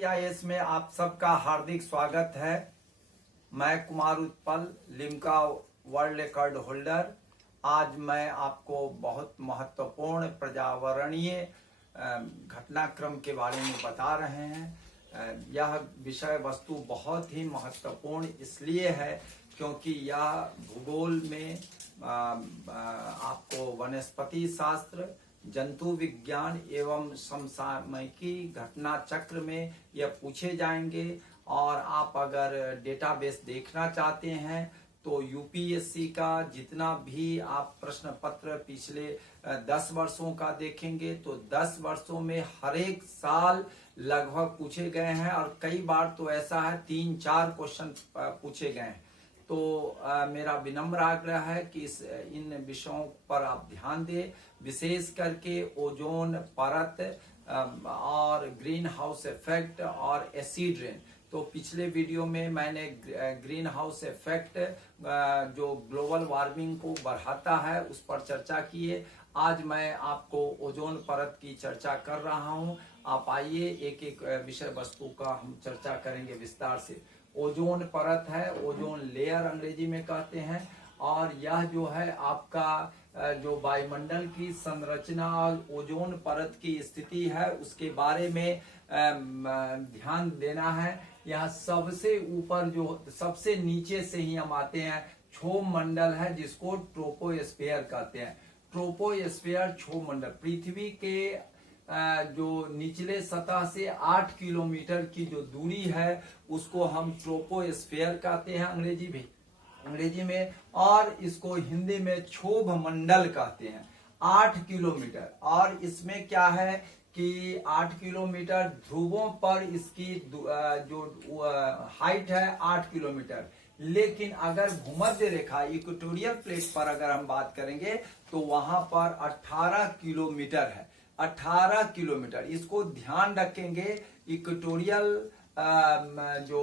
IAS में आप सबका हार्दिक स्वागत है। मैं Kumar Utpal, Limca world record holder. आज मैं आपको बहुत महत्वपूर्ण पर्यावरणीय घटनाक्रम के बारे में बता रहे हैं। यह विषय वस्तु बहुत ही महत्वपूर्ण इसलिए है क्योंकि यह भूगोल में आपको वनस्पति शास्त्र, जंतु विज्ञान एवं समसामयिकी घटना चक्र में यह पूछे जाएंगे। और आप अगर डेटाबेस देखना चाहते हैं तो यूपीएससी का जितना भी आप प्रश्न पत्र पिछले 10 वर्षों का देखेंगे तो 10 वर्षों में हर एक साल लगभग पूछे गए हैं और कई बार तो ऐसा है 3-4 क्वेश्चन पूछे गए हैं। तो मेरा विनम्र आग्रह है कि इन विषयों पर आप ध्यान दें, विशेष करके ओजोन परत और ग्रीन हाउस इफेक्ट और एसिड रेन। तो पिछले वीडियो में मैंने ग्रीन हाउस इफेक्ट जो ग्लोबल वार्मिंग को बढ़ाता है उस पर चर्चा की है। आज मैं आपको ओजोन परत की चर्चा कर रहा हूं। आप आइए एक एक विषय वस्तु का हम चर्चा करेंगे विस्तार से। ओजोन परत है, ओजोन लेयर अंग्रेजी में कहते हैं, और यह जो है आपका जो वायुमंडल की संरचना और ओजोन परत की स्थिति है उसके बारे में ध्यान देना है। यह सबसे ऊपर जो सबसे नीचे से ही हम आते हैं, क्षोभ मंडल है जिसको ट्रोपोस्फीयर कहते हैं। ट्रोपोस्फीयर क्षोभ मंडल पृथ्वी के जो निचले सतह से 8 किलोमीटर की जो दूरी है उसको हम ट्रोपोस्फीयर कहते हैं अंग्रेजी में, और इसको हिंदी में क्षोभ मंडल कहते हैं। 8 किलोमीटर, और इसमें क्या है कि 8 किलोमीटर ध्रुवों पर इसकी जो हाइट है 8 किलोमीटर, लेकिन अगर भूमध्य रेखा इक्वेटोरियल प्लेट पर अगर हम बात करेंगे तो वहां पर 18 किलोमीटर है। 18 किलोमीटर, इसको ध्यान रखेंगे। इक्वेटोरियल जो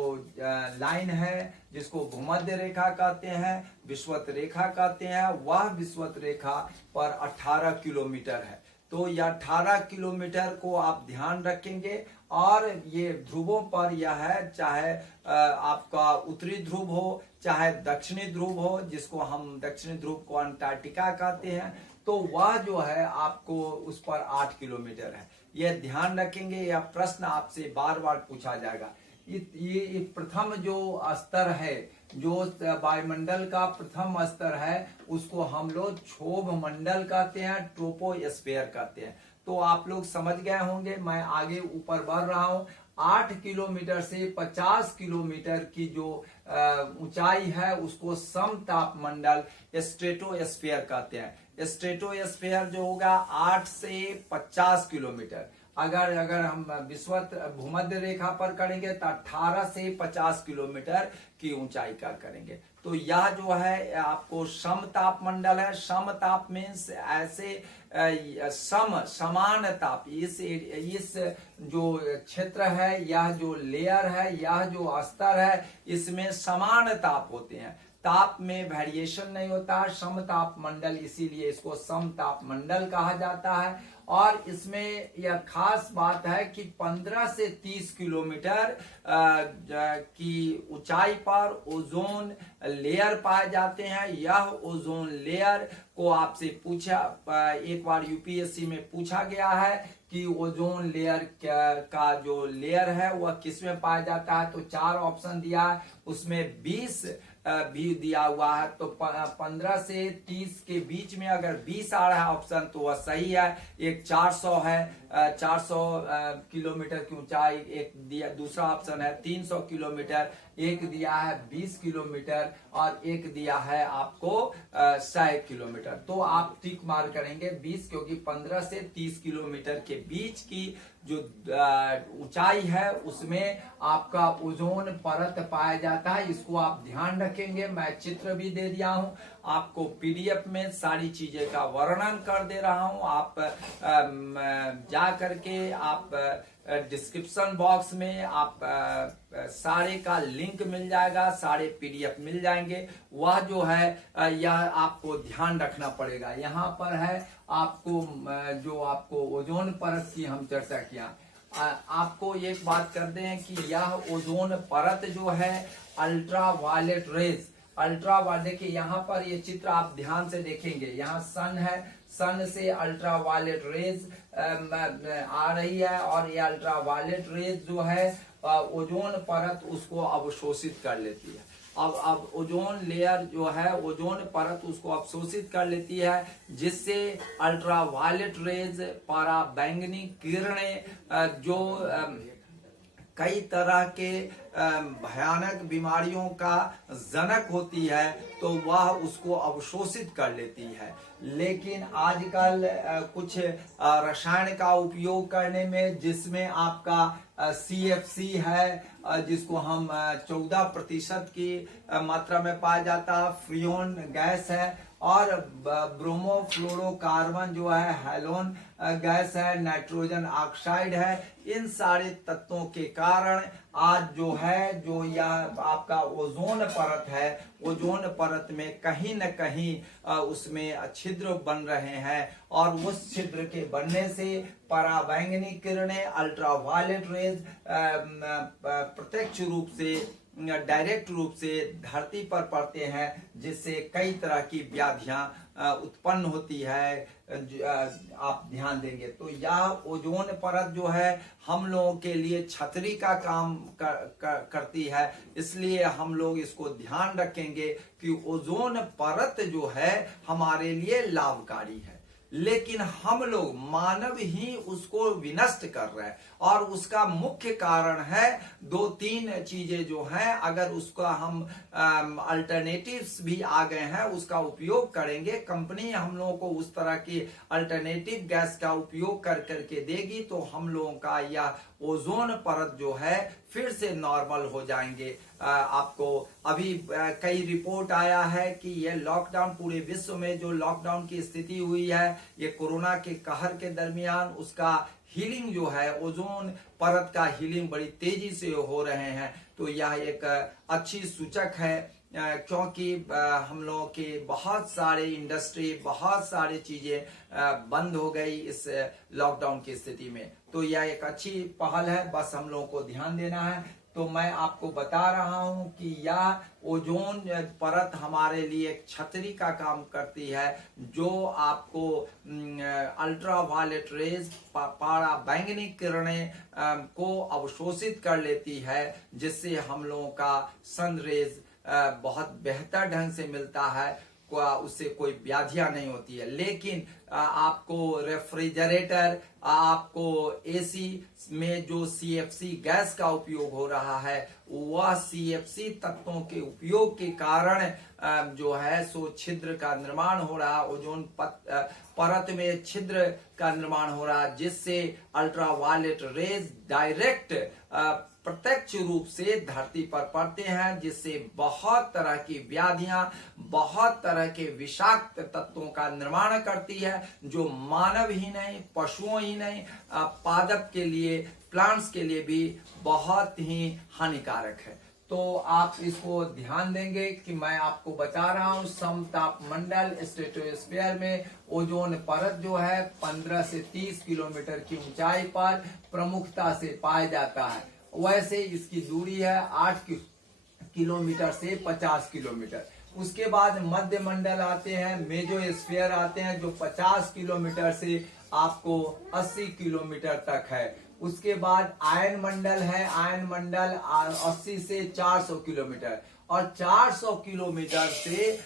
लाइन है जिसको भूमध्य रेखा कहते हैं, विषुवत रेखा कहते हैं, वह विषुवत रेखा पर 18 किलोमीटर है। तो यह 18 किलोमीटर को आप ध्यान रखेंगे। और ये ध्रुवों पर यह है, चाहे आपका उत्तरी ध्रुव हो चाहे दक्षिणी ध्रुव हो, जिसको हम दक्षिणी ध्रुव को अंटार्कटिका कहते हैं, तो वह जो है आपको उस पर 8 किलोमीटर है। यह ध्यान रखेंगे। यह प्रश्न आपसे बार बार पूछा जाएगा। ये प्रथम जो स्तर है, जो वायुमंडल का प्रथम स्तर है, उसको हम लोग क्षोभ मंडल कहते हैं, ट्रोपोस्फीयर कहते हैं। तो आप लोग समझ गए होंगे। मैं आगे ऊपर बढ़ रहा हूं। 8 किलोमीटर से 50 किलोमीटर की जो ऊंचाई है उसको समताप मंडल स्ट्रेटोस्फीयर कहते हैं। स्ट्रेटोस्फीयर जो होगा 8 से 50 किलोमीटर। अगर हम विषुवत भूमध्य रेखा पर करेंगे तो 18 से 50 किलोमीटर की ऊंचाई का करेंगे। तो यह जो है आपको समताप मंडल है। समताप मीन्स ऐसे समान ताप। इस जो क्षेत्र है, यह जो लेयर है, यह जो स्तर है, इसमें समान ताप होते हैं। ताप में वेरिएशन नहीं होता है। समताप मंडल, इसीलिए इसको समताप मंडल कहा जाता है। और इसमें यह खास बात है कि 15 से 30 किलोमीटर की ऊंचाई पर ओजोन लेयर पाए जाते हैं। यह ओजोन लेयर को आपसे पूछा, एक बार यूपीएससी में पूछा गया है कि ओजोन लेयर का जो लेयर है वह किसमें पाया जाता है, तो 4 ऑप्शन दिया है, उसमें 20 भी दिया हुआ है। तो 15 से 30 के बीच में अगर 20 आ रहा है ऑप्शन तो वह सही है। एक 400 है, 400 किलोमीटर की ऊंचाई एक दिया। दूसरा ऑप्शन है 300 किलोमीटर, एक दिया है 20 किलोमीटर, और एक दिया है आपको 100 किलोमीटर। तो आप टिक मार करेंगे 20, क्योंकि 15 से 30 किलोमीटर के बीच की जो ऊंचाई है उसमें आपका ओजोन परत पाया जाता है। इसको आप ध्यान रखेंगे। मैं चित्र भी दे दिया हूं आपको, पीडीएफ में सारी चीजें का वर्णन कर दे रहा हूं। आप जा करके आप डिस्क्रिप्शन बॉक्स में आप सारे का लिंक मिल जाएगा, सारे पीडीएफ मिल जाएंगे। वह जो है यह आपको ध्यान रखना पड़ेगा। यहाँ पर है आपको जो आपको ओजोन परत की हम चर्चा किया। आपको एक बात करते हैं कि यह ओजोन परत जो है ultra violet rays, ultra violet, देखिए यहाँ पर ये चित्र आप ध्यान से देखेंगे, यहाँ सन है, सन से अल्ट्रा वायलेट रेज आ रही है और ये अल्ट्रा वायलेट रेज जो है ओजोन परत उसको अवशोषित कर लेती है। अब ओजोन लेयर जो है, ओजोन परत उसको अवशोषित कर लेती है, जिससे अल्ट्रा वायलेट रेज, पराबैंगनी किरणें जो कई तरह के भयानक बीमारियों का जनक होती है, तो वह उसको अवशोषित कर लेती है। लेकिन आजकल कुछ रसायन का उपयोग करने में, जिसमें आपका CFC है, जिसको हम 14% की मात्रा में पाया जाता है, फ्रियोन गैस है, और ब्रोमोफ्लोरोकार्बन जो है, हैलोन गैस है, नाइट्रोजन ऑक्साइड है। इन सारे तत्वों के कारण आज जो है, जो यह आपका ओजोन परत है, ओजोन परत में कहीं न कहीं उसमें छिद्र बन रहे हैं, और उस छिद्र के बनने से पराबैंगनी किरणें, अल्ट्रा वायलेट रेज प्रत्यक्ष रूप से, डायरेक्ट रूप से धरती पर पड़ते हैं, जिससे कई तरह की व्याधियां उत्पन्न होती है। आप ध्यान देंगे तो यह ओजोन परत जो है हम लोगों के लिए छतरी का काम करती है, इसलिए हम लोग इसको ध्यान रखेंगे कि ओजोन परत जो है हमारे लिए लाभकारी है। लेकिन हम लोग मानव ही उसको विनष्ट कर रहे हैं, और उसका मुख्य कारण है 2-3 चीजें जो हैं। अगर उसका हम अल्टरनेटिव्स भी आ गए हैं, उसका उपयोग करेंगे, कंपनी हम लोगों को उस तरह की अल्टरनेटिव गैस का उपयोग कर करके देगी, तो हम लोगों का यह ओजोन परत जो है फिर से नॉर्मल हो जाएंगे। आपको अभी कई रिपोर्ट आया है कि यह लॉकडाउन, पूरे विश्व में जो लॉकडाउन की स्थिति हुई है, ये कोरोना के कहर के दरमियान, उसका हीलिंग जो है, ओजोन परत का हीलिंग बड़ी तेजी से हो रहे हैं। तो यह एक अच्छी सूचक है, क्योंकि हम लोगों के बहुत सारे इंडस्ट्री, बहुत सारी चीजें बंद हो गई इस लॉकडाउन की स्थिति में। तो यह एक अच्छी पहल है, बस हम लोगों को ध्यान देना है। तो मैं आपको बता रहा हूं कि यह ओजोन परत हमारे लिए एक छतरी का काम करती है, जो आपको अल्ट्रा वायलेट रेज, पराबैंगनी किरणें को अवशोषित कर लेती है, जिससे हम लोगों का सन रेज बहुत बेहतर ढंग से मिलता है, उससे कोई व्याधियां नहीं होती है। लेकिन आपको रेफ्रिजरेटर, आपको एसी में जो CFC गैस का उपयोग हो रहा है, वह CFC तत्वों के उपयोग के कारण जो है सो छिद्र का निर्माण हो रहा है, ओजोन परत में छिद्र का निर्माण हो रहा है, जिससे अल्ट्रा वायलेट रेज डायरेक्ट प्रत्यक्ष रूप से धरती पर पड़ते हैं, जिससे बहुत तरह की व्याधियां, बहुत तरह के विषाक्त तत्वों का निर्माण करती है, जो मानव ही नहीं, पशुओं ही नहीं, पादप के लिए, प्लांट्स के लिए भी बहुत ही हानिकारक है। तो आप इसको ध्यान देंगे कि मैं आपको बता रहा हूं, समतापमंडल स्ट्रेटोस्फीयर में ओजोन परत जो है 15 से 30 किलोमीटर की ऊंचाई पर प्रमुखता से पाया जाता है। वैसे इसकी दूरी है 8 किलोमीटर से 50 किलोमीटर। उसके बाद मध्य मंडल आते हैं, मेजोस्फीयर आते हैं, जो 50 किलोमीटर से आपको 80 किलोमीटर तक है। उसके बाद आयन मंडल है, आयन मंडल 80 से 400 किलोमीटर, और 400 किलोमीटर से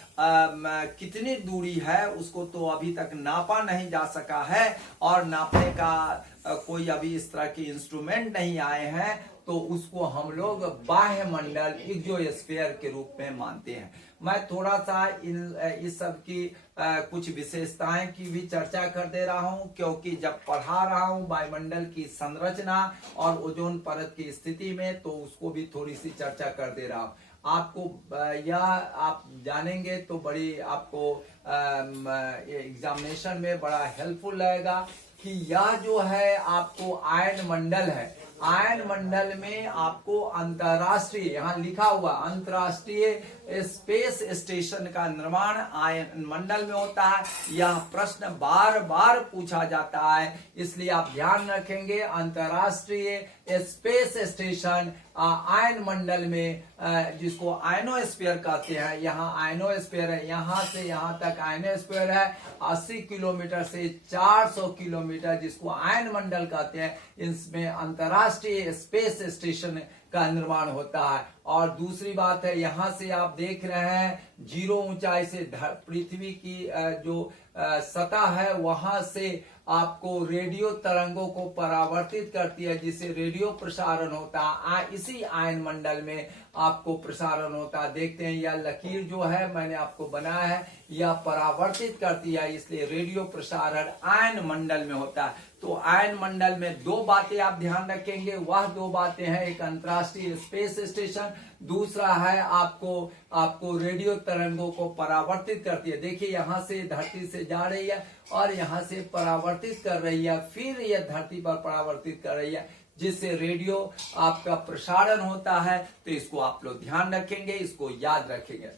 कितनी दूरी है उसको तो अभी तक नापा नहीं जा सका है, और नापने का कोई अभी इस तरह के इंस्ट्रूमेंट नहीं आए हैं, तो उसको हम लोग बाह्य मंडल, एक्सोस्फीयर के रूप में मानते हैं। मैं थोड़ा सा इस सब की कुछ विशेषताएं की भी चर्चा कर दे रहा हूं, क्योंकि जब पढ़ा रहा हूं वायुमंडल की संरचना और ओजोन परत की स्थिति में, तो उसको भी थोड़ी सी चर्चा कर दे रहा हूं। आपको यह आप जानेंगे तो बड़ी आपको एग्जामिनेशन में बड़ा हेल्पफुल रहेगा कि यह जो है आपको आयन मंडल है, आयन मंडल में आपको अंतरराष्ट्रीय, यहाँ लिखा हुआ अंतरराष्ट्रीय स्पेस स्टेशन का निर्माण आयन मंडल में होता है। यह प्रश्न बार बार पूछा जाता है, इसलिए आप ध्यान रखेंगे अंतरराष्ट्रीय स्पेस स्टेशन आयन मंडल में, जिसको आयनोस्फीयर कहते हैं। यहाँ आयनोस्फीयर है, यहाँ से यहाँ तक आयनोस्फीयर है। 80 किलोमीटर से 400 किलोमीटर जिसको आयन मंडल कहते हैं, इसमें अंतरराष्ट्रीय स्पेस स्टेशन का निर्माण होता है। और दूसरी बात है, यहाँ से आप देख रहे हैं 0 ऊंचाई से पृथ्वी की जो सतह है वहां से आपको रेडियो तरंगों को परावर्तित करती है, जिससे रेडियो प्रसारण होता है। इसी आयन मंडल में आपको प्रसारण होता है। देखते हैं यह लकीर जो है मैंने आपको बनाया है, यह परावर्तित करती है, इसलिए रेडियो प्रसारण आयन मंडल में होता है। तो आयन मंडल में दो बातें आप ध्यान रखेंगे, वह दो बातें हैं, एक अंतरराष्ट्रीय स्पेस स्टेशन, दूसरा है आपको रेडियो तरंगों को परावर्तित करती है। देखिए यहाँ से धरती से जा रही है और यहाँ से परावर्तित कर रही है, फिर यह धरती पर परावर्तित कर रही है, जिससे रेडियो आपका प्रसारण होता है। तो इसको आप लोग ध्यान रखेंगे, इसको याद रखेंगे।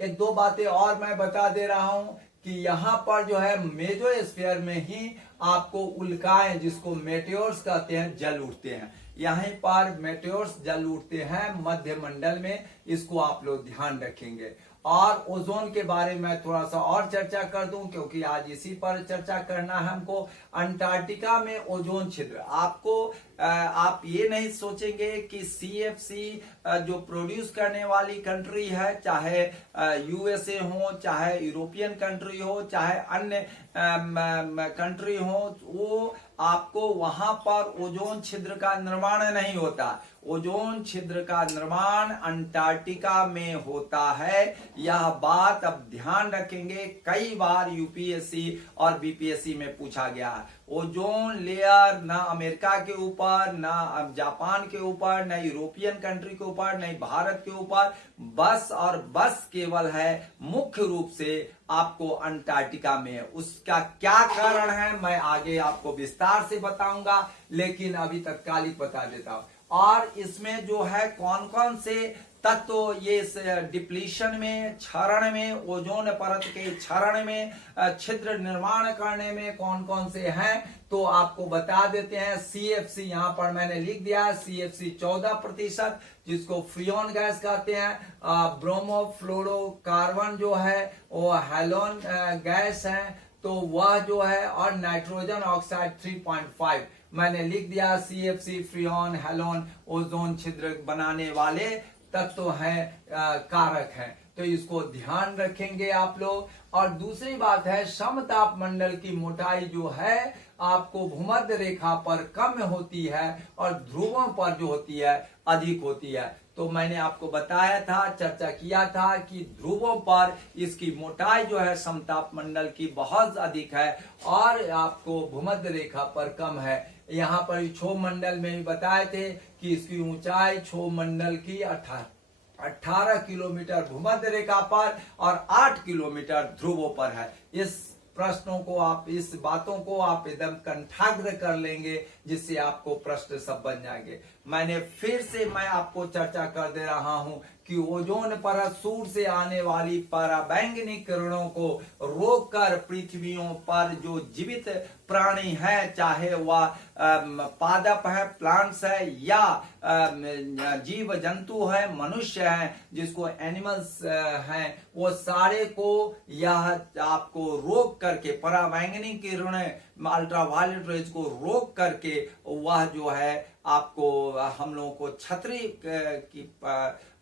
एक दो बातें और मैं बता दे रहा हूं कि यहाँ पर जो है मेसोस्फीयर में ही आपको उल्काएं, जिसको मेटेओर्स कहते हैं, जल उठते हैं। यहीं पर मेटेओर्स जल उठते हैं मध्य मंडल में, इसको आप लोग ध्यान रखेंगे। और ओजोन के बारे में थोड़ा सा और चर्चा कर दूं, क्योंकि आज इसी पर चर्चा करना है हमको। अंटार्कटिका में ओजोन छिद्र, आपको आप ये नहीं सोचेंगे कि CFC जो प्रोड्यूस करने वाली कंट्री है, चाहे USA हो, चाहे यूरोपियन कंट्री हो, चाहे अन्य कंट्री हो, वो आपको वहां पर ओजोन छिद्र का निर्माण नहीं होता। ओजोन छिद्र का निर्माण अंटार्कटिका में होता है। यह बात अब ध्यान रखेंगे, कई बार UPSC और BPSC में पूछा गया है। ओजोन लेयर न अमेरिका के ऊपर, न जापान के ऊपर, न यूरोपियन कंट्री के ऊपर, न भारत के ऊपर, बस और बस केवल है मुख्य रूप से आपको अंटार्कटिका में। उसका क्या कारण है मैं आगे आपको विस्तार से बताऊंगा, लेकिन अभी तत्कालिक बता देता हूं। और इसमें जो है कौन कौन से तत्व ये डिप्लीशन में, क्षरण में, ओजोन परत के क्षरण में, छिद्र निर्माण करने में कौन कौन से हैं, तो आपको बता देते हैं। CFC यहाँ पर मैंने लिख दिया है, CFC 14%, जिसको फ्रियोन गैस कहते हैं। ब्रोमोफ्लोरोकार्बन जो है वो हैलोन गैस है, तो वह जो है, और नाइट्रोजन ऑक्साइड 3.5 मैंने लिख दिया। CFC, फ्रियोन, हैलोन ओजोन छिद्र बनाने वाले तत्व हैं, कारक हैं, तो इसको ध्यान रखेंगे आप लोग। और दूसरी बात है, समताप मंडल की मोटाई जो है आपको भूमध्य रेखा पर कम होती है और ध्रुवों पर जो होती है अधिक होती है। तो मैंने आपको बताया था, चर्चा किया था कि ध्रुवों पर इसकी मोटाई जो है समताप मंडल की बहुत अधिक है और आपको भूमध्य रेखा पर कम है। यहाँ पर क्षोभ मंडल में भी बताए थे कि इसकी ऊंचाई क्षोभ मंडल की 18 किलोमीटर भूमध्य रेखा पर और 8 किलोमीटर ध्रुवों पर है। इस प्रश्नों को आप, इस बातों को आप एकदम कंठाग्र कर लेंगे, जिससे आपको प्रश्न सब बन जाएंगे। मैं आपको चर्चा कर दे रहा हूं कि ओजोन परत सूर्य से आने वाली पराबैंगनी किरणों को रोककर पृथ्वियों पर जो जीवित प्राणी है, चाहे वह पादप है, प्लांट्स है, या जीव जंतु है, मनुष्य है, जिसको एनिमल्स हैं, वो सारे को यह आपको रोक करके, पराबैंगनी किरणें, अल्ट्रावायलेट रेज को रोक करके वह जो है आपको हम लोगों को छतरी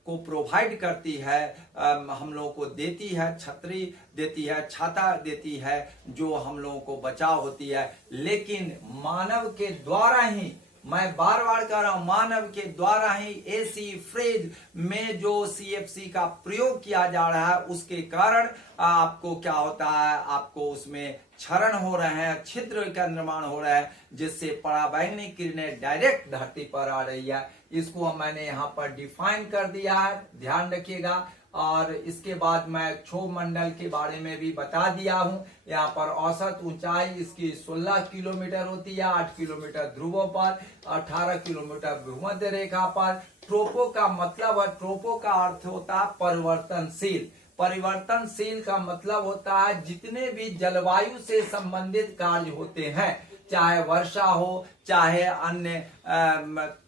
को प्रोवाइड करती है, हम लोगों को देती है, छतरी देती है, छाता देती है, जो हम लोगों को बचाव होती है। लेकिन मानव के द्वारा ही, मैं बार बार कह रहा हूं, मानव के द्वारा ही ऐसी फ्रेज में जो CFC का प्रयोग किया जा रहा है, उसके कारण आपको क्या होता है, आपको उसमें क्षरण हो रहे हैं, छिद्र का निर्माण हो रहा है, जिससे पराबैंगनी किरणें डायरेक्ट धरती पर आ रही है। इसको मैंने यहाँ पर डिफाइन कर दिया है, ध्यान रखिएगा। और इसके बाद मैं क्षोभ मंडल के बारे में भी बता दिया हूं। यहाँ पर औसत ऊंचाई इसकी 16 किलोमीटर होती है, 8 किलोमीटर ध्रुवों पर, 18 किलोमीटर भूमध्य रेखा पर। ट्रोपो का मतलब है, ट्रोपो का अर्थ होता है परिवर्तनशील। परिवर्तनशील का मतलब होता है जितने भी जलवायु से संबंधित कार्य होते हैं, चाहे वर्षा हो, चाहे अन्य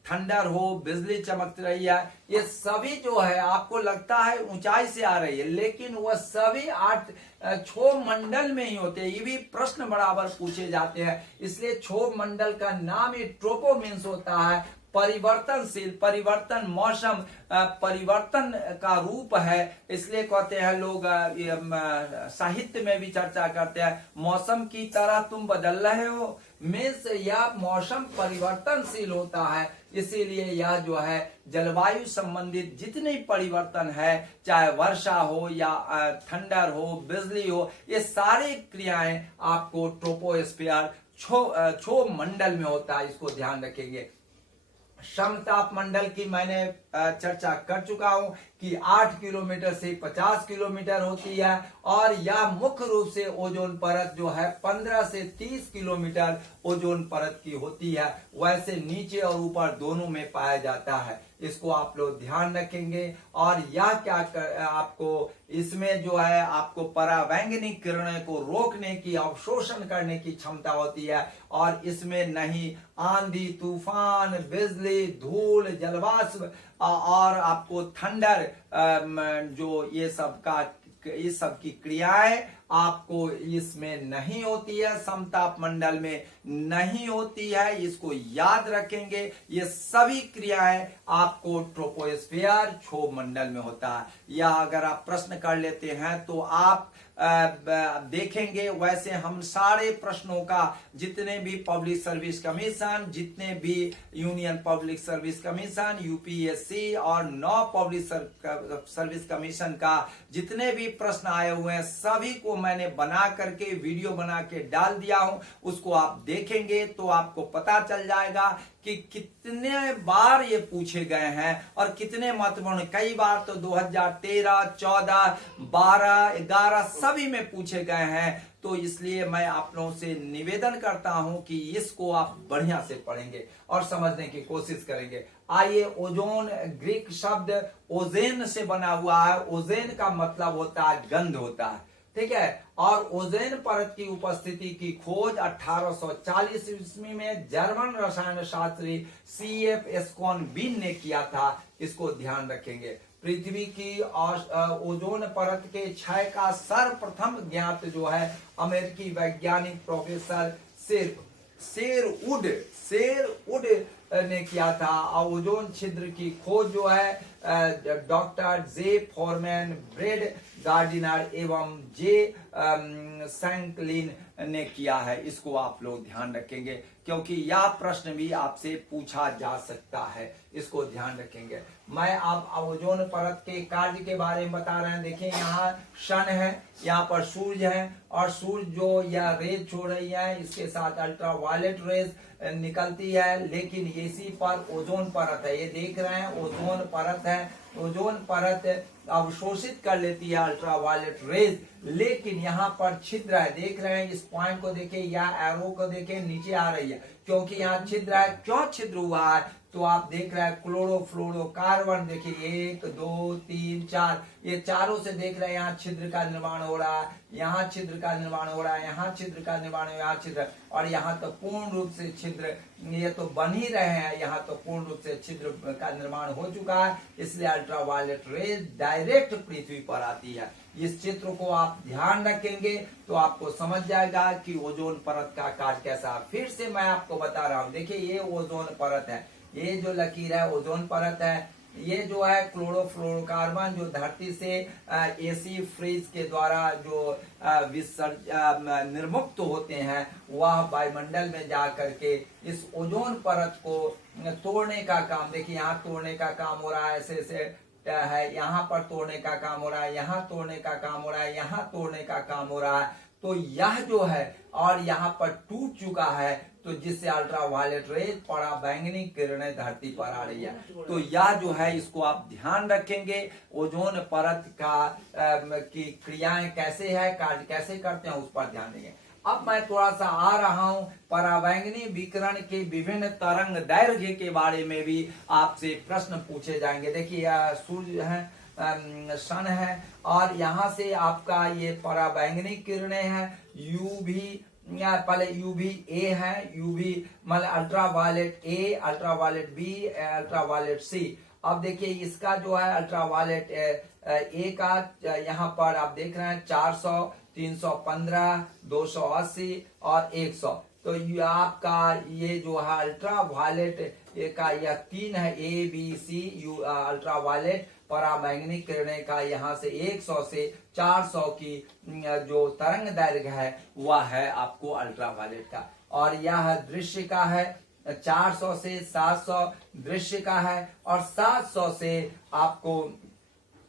ठंडर हो, बिजली चमक रही है, ये सभी जो है आपको लगता है ऊंचाई से आ रही है, लेकिन वह सभी 8 क्षोभ मंडल में ही होते हैं। ये भी प्रश्न बराबर पूछे जाते हैं। इसलिए क्षोभ मंडल का नाम ही ट्रोपो मीन्स होता है परिवर्तनशील। परिवर्तन, मौसम परिवर्तन का रूप है, इसलिए कहते हैं लोग, साहित्य में भी चर्चा करते हैं, मौसम की तरह तुम बदल रहे हो। मीन्स यह मौसम परिवर्तनशील होता है, इसीलिए यह जो है जलवायु संबंधित जितने परिवर्तन है, चाहे वर्षा हो या ठंडर हो, बिजली हो, ये सारी क्रियाएं आपको ट्रोपोस्फीयर क्षोभ मंडल में होता है। इसको ध्यान रखेंगे। समताप मंडल की मैंने चर्चा कर चुका हूं कि 8 किलोमीटर से 50 किलोमीटर होती है, और यह मुख्य रूप से ओजोन परत जो है 15 से 30 किलोमीटर ओजोन परत की होती है। वैसे नीचे और ऊपर दोनों में पाया जाता है। इसको आप लोग ध्यान रखेंगे। और यह क्या आपको इसमें जो है आपको पराबैंगनी किरणें को रोकने की, अवशोषण करने की क्षमता होती है। और इसमें नहीं आंधी, तूफान, बिजली, धूल, जलवाष्प और आपको थंडर, जो ये सब की क्रियाएं आपको इसमें नहीं होती है, समताप मंडल में नहीं होती है। इसको याद रखेंगे। ये सभी क्रियाएं आपको ट्रोपोस्फीयर क्षोभ मंडल में होता है। या अगर आप प्रश्न कर लेते हैं तो आप देखेंगे। वैसे हम सारे प्रश्नों का, जितने भी पब्लिक सर्विस कमीशन, जितने भी union public service commission, UPSC और 9 पब्लिक सर्विस कमीशन का जितने भी प्रश्न आए हुए हैं, सभी को मैंने बना करके वीडियो बना के डाल दिया हूं। उसको आप देखेंगे तो आपको पता चल जाएगा कि कितने बार ये पूछे गए हैं और कितने महत्वपूर्ण। कई बार तो 2013, 14, 12, 11 सभी में पूछे गए हैं। तो इसलिए मैं आप लोगों से निवेदन करता हूं कि इसको आप बढ़िया से पढ़ेंगे और समझने की कोशिश करेंगे। आइए, ओजोन ग्रीक शब्द ओजेन से बना हुआ है। ओजेन का मतलब होता है गंध होता है, ठीक है। और ओजोन परत की उपस्थिति की खोज 1840 ईस्वी में जर्मन रसायन शास्त्री CF एस्कोनबीन ने किया था। इसको ध्यान रखेंगे। पृथ्वी की ओजोन परत के क्षय का सर्वप्रथम ज्ञात जो है अमेरिकी वैज्ञानिक प्रोफेसर शेरवुड ने किया था। ओजोन छिद्र की खोज जो है डॉक्टर जे फॉरमैन, ब्रेड गार्डिनर एवं जे सैंकलिन ने किया है। इसको आप लोग ध्यान रखेंगे, क्योंकि यह प्रश्न भी आपसे पूछा जा सकता है। इसको ध्यान रखेंगे। मैं आप ओजोन परत के कार्य के बारे में बता रहे हैं। देखिए, यहाँ सन है, यहाँ पर सूर्य है, और सूर्य जो यह रेज छोड़ रही है, इसके साथ अल्ट्रावायलेट रेज निकलती है, लेकिन इसी पर ओजोन परत है। ये देख रहे हैं, ओजोन परत है। ओजोन परत अवशोषित कर लेती है अल्ट्रावायलेट रेज, लेकिन यहाँ पर छिद्र है। देख रहे हैं, इस पॉइंट को देखिए या एरो को देखिए, नीचे आ रही है क्योंकि यहाँ छिद्र है। क्यों छिद्र हुआ है? तो आप देख रहे हैं क्लोरोफ्लोरोकार्बन, देखिए 1, 2, 3, 4, ये चारों से देख रहे हैं यहाँ छिद्र का निर्माण हो रहा है, यहाँ छिद्र का निर्माण हो रहा है, यहाँ छिद्र का निर्माण हो रहा है, यहाँ छिद्र, और यहाँ तो पूर्ण रूप से छिद्र ये तो बन ही रहे हैं। यहाँ तो पूर्ण रूप से छिद्र का निर्माण हो चुका है, इसलिए अल्ट्रावायलेट रेज डायरेक्ट पृथ्वी पर आती है। इस चित्र को आप ध्यान रखेंगे तो आपको समझ जाएगा कि ओजोन परत का कार्य कैसा है। फिर से मैं आपको बता रहा हूँ। देखिए, ये ओजोन परत है, ये जो लकीर है ओजोन परत है। ये जो है क्लोरोफ्लोरोकार्बन जो धरती से एसी फ्रीज के द्वारा जो निर्मुक्त होते हैं, वह वायुमंडल में जा करके इस ओजोन परत को तोड़ने का काम, देखिए यहाँ तोड़ने का काम हो रहा है, ऐसे है, यहाँ पर तोड़ने का काम हो रहा है, यहाँ तोड़ने का काम हो रहा है, यहाँ तोड़ने का काम हो रहा है। तो यह जो है और यहाँ पर टूट चुका है, तो जिससे अल्ट्रावायलेट रेज पराबैंगनी किरणें धरती पर आ रही है। तो यह जो है इसको आप ध्यान रखेंगे। ओजोन परत की क्रियाएं कैसे है, कार्य कैसे करते हैं, उस पर ध्यान देंगे। अब मैं थोड़ा सा आ रहा हूं पराबैंगनी विकिरण के विभिन्न तरंग दैर्घ्य के बारे में भी आपसे प्रश्न पूछे जाएंगे। देखिए सूर्य है, सन है, और यहाँ से आपका ये पराबैंगनी किरणें हैं, यूवी पहले यूवी ए है, यूवी मतलब ultraviolet A, ultraviolet B, ultraviolet C. अब देखिए इसका जो है अल्ट्रावायलेट ए का यहाँ पर आप देख रहे हैं 400, 315, 280 और 100। तो ये आपका ये जो है अल्ट्रावायलेट का यह 3 है, ए बी सी अल्ट्रावायलेट पराबैंगनी किरणें का यहाँ से 100 से 400 की जो तरंग दैर्घ्य है वह है आपको अल्ट्रावायलेट का। और यह दृश्य का है 400 से 700 दृश्य का है, और 700 से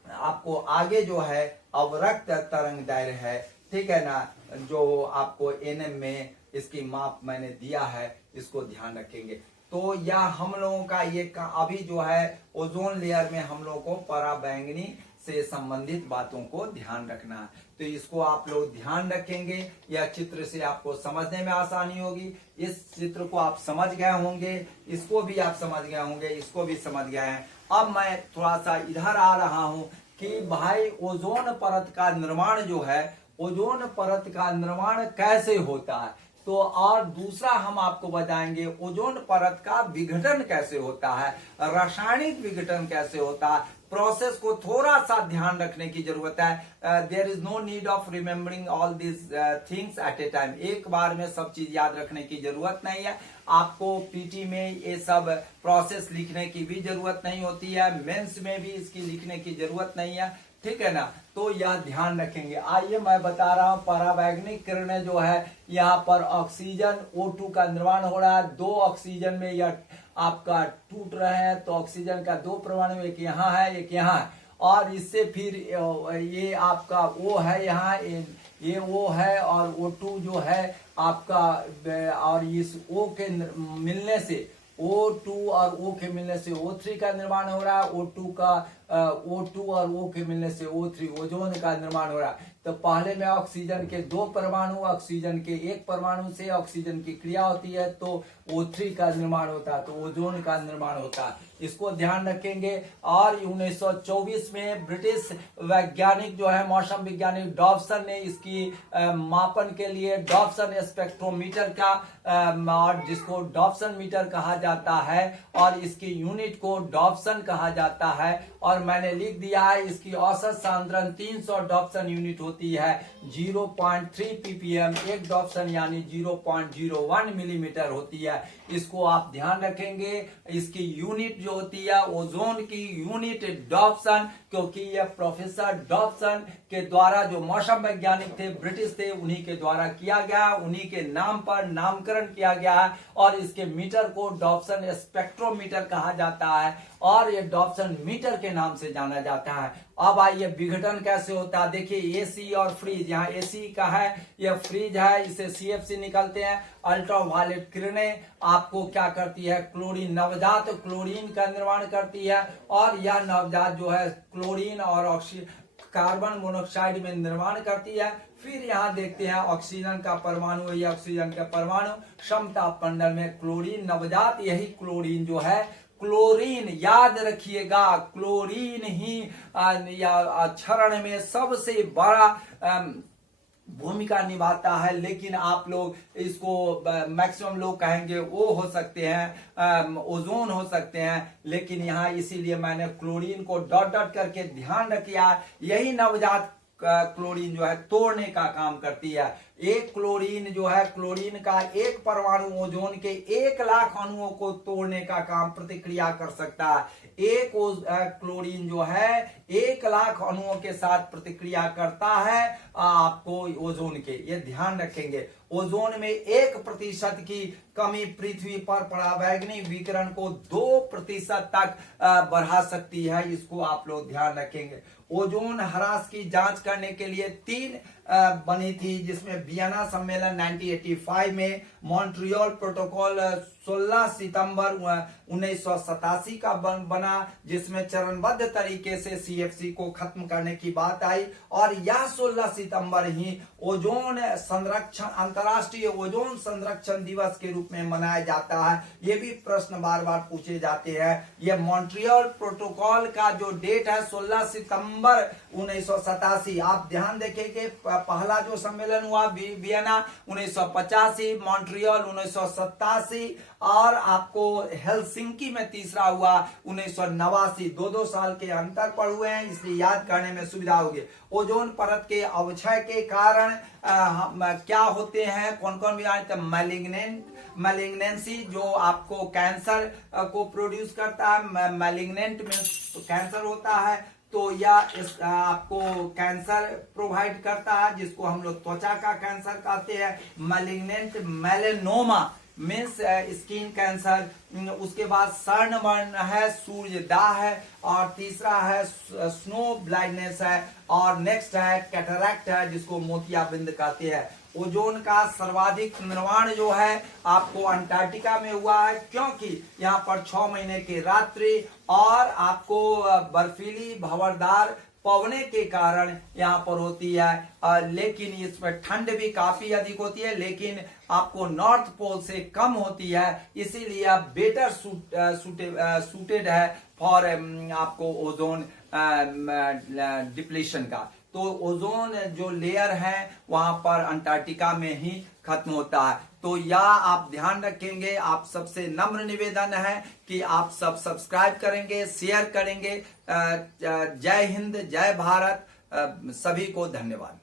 आपको आगे जो है अवरक्त तरंग दैर्घ्य है, ठीक है ना, जो आपको एनएम में इसकी माप मैंने दिया है, इसको ध्यान रखेंगे। तो यह हम लोगों का ये अभी जो है ओजोन लेयर में हम लोगों को पराबैंगनी से संबंधित बातों को ध्यान रखना है। तो इसको आप लोग ध्यान रखेंगे, यह चित्र से आपको समझने में आसानी होगी। इस चित्र को आप समझ गए होंगे, इसको भी आप समझ गए होंगे, इसको भी समझ गए हैं। अब मैं थोड़ा सा इधर आ रहा हूं कि भाई ओजोन परत का निर्माण जो है, ओजोन परत का निर्माण कैसे होता है। तो और दूसरा हम आपको बताएंगे ओजोन परत का विघटन कैसे होता है, रासायनिक विघटन कैसे होता है। प्रोसेस को थोड़ा सा ध्यान रखने की जरूरत है। There is no need of remembering all this things at a time. एक बार में सब चीज याद रखने की जरूरत नहीं है। आपको पीटी में ये सब प्रोसेस लिखने की भी जरूरत नहीं होती है, मेंस में भी इसकी लिखने की जरूरत नहीं है, ठीक है ना। तो यह ध्यान रखेंगे। आइए मैं बता रहा हूँ पराबैंगनी किरणें जो है, यहाँ पर ऑक्सीजन O2 का निर्माण हो रहा है। 2 ऑक्सीजन में यह आपका टूट रहे हैं, तो ऑक्सीजन का 2 परमाणु, एक यहाँ है एक यहाँ है, और इससे फिर ये आपका O है यहाँ, ये O है, और O2 जो है आपका, और इस O के मिलने से O2 और O के मिलने से O3 का निर्माण हो रहा है, O2 और O के मिलने से O3 ओजोन का निर्माण हो रहा है। तो पहले में ऑक्सीजन के 2 परमाणु, ऑक्सीजन के 1 परमाणु से ऑक्सीजन की क्रिया होती है, तो O3 का निर्माण होता है, तो ओजोन का निर्माण होता है। इसको ध्यान रखेंगे। और 1924 में ब्रिटिश वैज्ञानिक जो है, मौसम वैज्ञानिक डॉब्सन ने इसकी मापन के लिए डॉब्सन स्पेक्ट्रोमीटर का, और जिसको डॉब्सन मीटर कहा जाता है, और इसकी यूनिट को डॉब्सन कहा जाता है। और मैंने लिख दिया है इसकी औसत सांद्रण 300 डॉब्सन यूनिट होती है। 0.3 ppm एक डॉब्सन यानी 0.01 मिलीमीटर होती है। इसको आप ध्यान रखेंगे। इसकी यूनिट जो होती है ओजोन की यूनिट डॉब्सन, क्योंकि यह प्रोफेसर डॉब्सन के द्वारा, जो मौसम वैज्ञानिक थे ब्रिटिश थे, उन्हीं के द्वारा किया गया, उन्हीं के नाम पर नामकरण किया गया है। और इसके मीटर को डॉब्सन स्पेक्ट्रोमीटर कहा जाता है, और ये डॉब्सन मीटर के नाम से जाना जाता है। अब आइए विघटन कैसे होता है। देखिए एसी और फ्रीज, यहाँ एसी का है, यह फ्रीज है, इसे CFC निकलते हैं। अल्ट्रावायलेट किरणें आपको क्या करती है, क्लोरीन, नवजात क्लोरीन का निर्माण करती है, और यह नवजात जो है क्लोरीन और कार्बन मोनोऑक्साइड में निर्माण करती है। फिर यहाँ देखते हैं ऑक्सीजन का परमाणु, ये ऑक्सीजन का परमाणु समताप मंडल में क्लोरीन, नवजात यही क्लोरीन जो है, क्लोरीन याद रखिएगा, क्लोरीन ही क्षरण में सबसे बड़ा भूमिका निभाता है। लेकिन आप लोग इसको मैक्सिमम लोग कहेंगे वो हो सकते हैं, ओजोन हो सकते हैं, लेकिन यहाँ इसीलिए मैंने क्लोरीन को डॉट डॉट करके ध्यान रखिया। यही नवजात क्लोरीन जो है तोड़ने का काम करती है। एक क्लोरीन जो है, क्लोरीन का एक परमाणु ओजोन के 1 लाख अणुओं को तोड़ने का काम, प्रतिक्रिया कर सकता है। एक क्लोरीन जो है 1 लाख अणुओं के साथ प्रतिक्रिया करता है आपको ओजोन के, ये ध्यान रखेंगे। ओजोन में 1% की कमी पृथ्वी पर पराबैंगनी विकिरण को 2% तक बढ़ा सकती है। इसको आप लोग ध्यान रखेंगे। ओजोन ह्रास की जांच करने के लिए 3 बनी थी, जिसमें वियना सम्मेलन 1985 में, मॉन्ट्रियल प्रोटोकॉल 16 सितंबर 1987 का बना, जिसमें चरणबद्ध तरीके से CFC को खत्म करने की बात आई, और यह 16 सितंबर ही ओजोन संरक्षण, अंतर्राष्ट्रीय ओजोन संरक्षण दिवस के रूप में मनाया जाता है। ये भी प्रश्न बार बार पूछे जाते हैं। यह मॉन्ट्रियल प्रोटोकॉल का जो डेट है 16 सितंबर 1987। आप ध्यान देखेंगे, पहला जो सम्मेलन हुआ वियना 1985, मॉन्ट्रियल 1987, और आपको हेलसिंकी में तीसरा हुआ 1989। 2-2 साल के अंतर पर हुए हैं, इसलिए याद करने में सुविधा होगी। ओजोन परत के अवक्षय के कारण क्या होते हैं, कौन कौन बीमारी? मैलिग्नेंसी, जो आपको कैंसर को प्रोड्यूस करता है। मैलिग्नेंट में तो कैंसर होता है, तो यह आपको कैंसर प्रोवाइड करता है, जिसको हम लोग त्वचा का कैंसर कहते हैं। Malignant melanoma means skin cancer. उसके बाद स्वर्णवर्ण है, सूर्यदाह है, और तीसरा है स्नो ब्लाइंडनेस है, और नेक्स्ट है कैटरैक्ट है, जिसको मोतियाबिंद कहते हैं। ओजोन का सर्वाधिक निर्माण जो है आपको अंटार्कटिका में हुआ है, क्योंकि यहाँ पर 6 महीने की रात्रि और आपको बर्फीली भंवरदार पवने के कारण यहाँ पर होती है। लेकिन इसमें ठंड भी काफी अधिक होती है, लेकिन आपको नॉर्थ पोल से कम होती है, इसीलिए बेटर सूटेड है फॉर आपको ओजोन डिप्लीशन का। तो ओजोन जो लेयर है वहां पर अंटार्कटिका में ही खत्म होता है। तो यह आप ध्यान रखेंगे। आप सबसे नम्र निवेदन है कि आप सब सब्सक्राइब करेंगे, शेयर करेंगे। जय हिंद, जय भारत, सभी को धन्यवाद।